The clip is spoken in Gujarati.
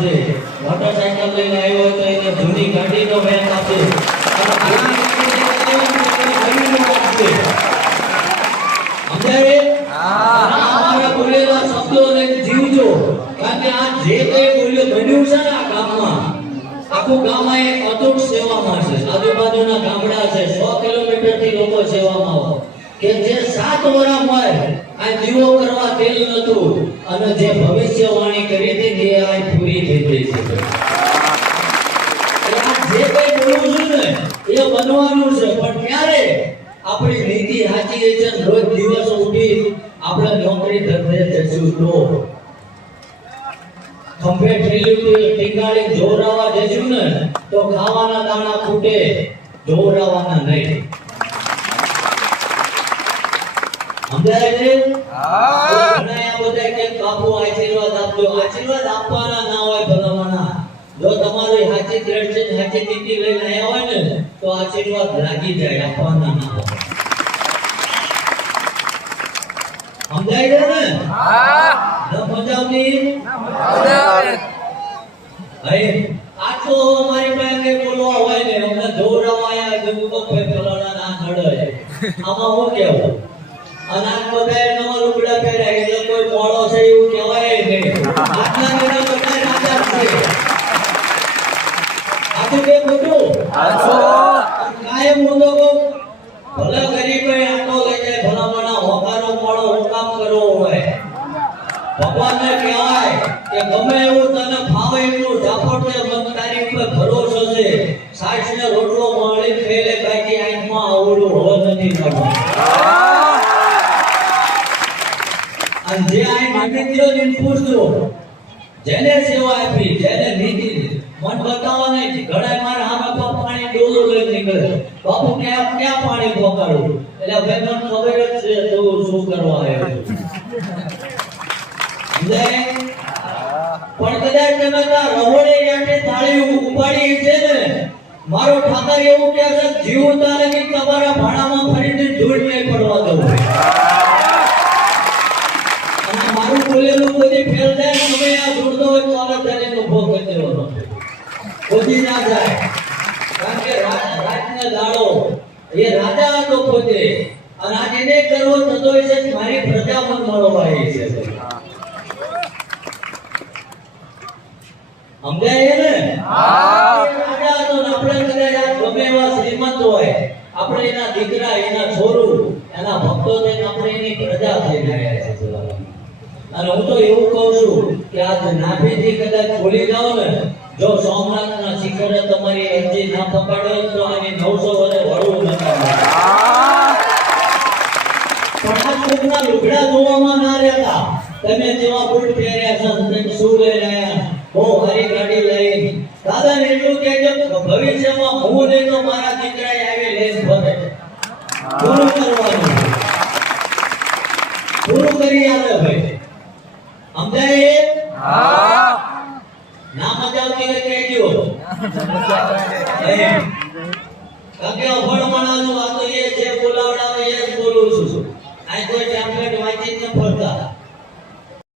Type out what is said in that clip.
આપશે મોટરસાયકલ લઈને આવ્યો હોય તો એને જૂની ગાડીનો વેચ આપશે હોય આજુબાજુના ગામડા છે. સો કિલોમીટરથી લોકો સેવામાં હોય. કે જે સાત વર્ષમાં આ દીવો કરવા નતું અને જે ભવિષ્યવાણી કરી હતી એ આજ પૂરી થઈ ગઈ છે. જે કઈ બોલવું છું ને, એ બનવાનું છે. પણ ક્યારે? આપણી નીતિ સાચી છે રોજ દિવસ ઉઠી આપણે નોકરી ધંધે જશું તો. ખંભે ઠેલ્યું ટીંગાળી જોરાવા જશું ને, તો ખાવાના દાણા ફૂટે, જોરાવાના નહીં. સમજાય છે? ઘણા આ બધા કે બાપુ આશીર્વાદ આપજો? આશીર્વાદ આપવાના ના હોય ભલામણા. જો તમારી સાચી દ્રઢ છે સાચી નીતિ લઈને આવ્યા હોય ને તો આશીર્વાદ લાગી જાય આપવાના ના હોય. સમજાય છે ને? ન સમજાવતી? અરે આ તો અમારી પાસે બોલવા હોય ને અમને જોરાવાયા જમકો ફેફલાના ના નડે. આમાં હું કેવું અને આ બધાએ નવા લુગડા પહેર્યા એટલે કોઈ મોડો છે એવું કહેવાય નહીં. આજના બધા બધા રાજા છે. આટલું કે ખોટું કાયમ હું. ભલે ગરીબ આટલો લઈ જાય ભલામણા હોકારો મોડો હું કામ કરવો હોય. ભગવાનને કહેવાય કે ગમે એવું તને ફાવે એટલું ઝાપટ છે મન તારી ઉપર ભરોસો છે. સાસને રોટલો મળી ફેલે કાઢી આંખમાં આવડું હોવા નથી કરવું અને જે આ માટી ને પૂછજો. જેને સેવા આપી, જેને નીતિ, મન બતાવો નહીં ઘણા મારા હામે પર પાણી ડોલો લઈ નીકળે બાપુ, ક્યાં ક્યાં પાણી પહોંચાડું એટલે ભાઈ ખબર જ છે તો શું કરવા આવ્યો પણ કદાચ તમે ત્યાં રહોડે યાટે તાળી ઉપાડી છે ને, મારો ઠાકર એવું કહે છે, જીવતા લગી તમારા ભાણામાં ફરીથી ધૂળ નહીં પડવા દઉં. ખોદી ના જાય. કારણ કે રા- દાડો એ રાજા હતો પોતે અને આજે એને ગર્વ થતો હોય છે મારી પ્રજા પણ આવી છે. સમજાય ને? રાજા હતો આપણે કદાચ ગમે એવા શ્રીમંત હોય આપણે એના દીકરા એના છોરું એના ભક્તો થઈને આપણે એની પ્રજા થઈ ગયા છે. અને હું તો એવું કહું છું આ નાભીથી કદાચ ભૂલી જાઓ ને, જો સોમનાથના શિખરે તમારી અરજી ના પકડો તો આની નવસો વર્ષ વળવું ન આ લુગડા ધોવામાં ના રહેતા. તમે જેવા બૂટ પહેર્યા છો, તમે શું લઈ રહ્યા? બહુ હરી ગાડી લઈ. દાદાને એટલું કહેજો ભવિષ્યમાં હું નહીં તો મારા દીકરાએ આવી લેસ ભરે પૂરું કરવાનું પૂરું કરી આવે ભાઈ એ? ના મજા આવતી હોય કહેજો એમ.